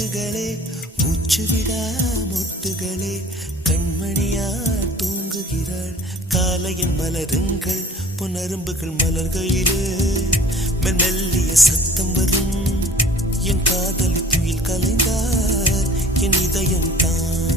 மொட்டுகளே மூச்சுவிடா மொட்டுகளே கண்மணியார் தூங்குகிறாள் காலையின் மலருங்கள் புனரும்புகள் மலர்கையிலே மெல்லிய சத்தம் வரும் என் காதலி துயில் கலைந்தார் என் இதயம் தான்